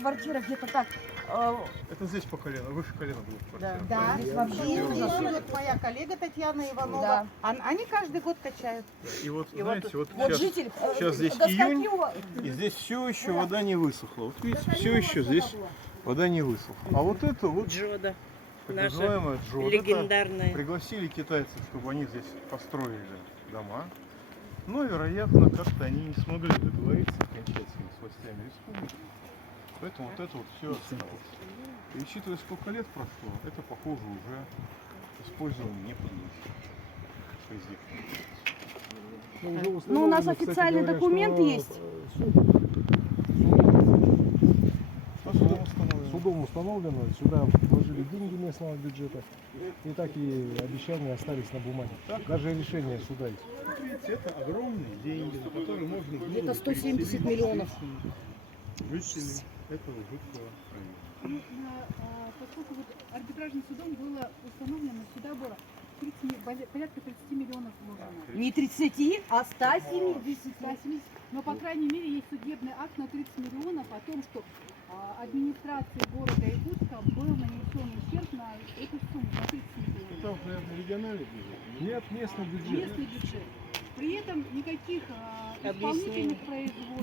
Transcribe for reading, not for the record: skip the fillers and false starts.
квартира где-то так. Это здесь по колено, выше колена будет квартира. Да, Здесь и вообще живет моя коллега Татьяна Иванова. Да. Они каждый год качают. И вот, знаете, вот Вот сейчас, житель. сейчас здесь июнь, и здесь все еще вода не высохла. Вот видите, все еще здесь вода не высохла. А вот это вот, Джода. так Наша называемая Джода, легендарная. пригласили китайцев, чтобы они здесь построили дома. Но, вероятно, как-то они не смогли договориться окончательно с властями республики. Поэтому вот это вот все осталось. И учитывая, сколько лет прошло, это, похоже, уже использование не подлежит. Ну, у нас официальный документ есть. Судом установлено, сюда вложили деньги местного бюджета, и так и обещания остались на бумаге. Даже решение суда есть. Видите, это огромные деньги, на которые можно было Это 170 миллионов. жителей этого жуткого района. Поскольку вот арбитражным судом было установлено, сюда было порядка 30 миллионов вложено. Не 30, а 170. 170. Но, по крайней мере, есть судебный акт на 30 миллионов о том, что администрации города Иркутска был нанесен ущерб на эту сумму, на 30 миллионов. Там, наверное, региональный бюджет. Нет, местный бюджет. Местный бюджет. При этом никаких исполнительных производств,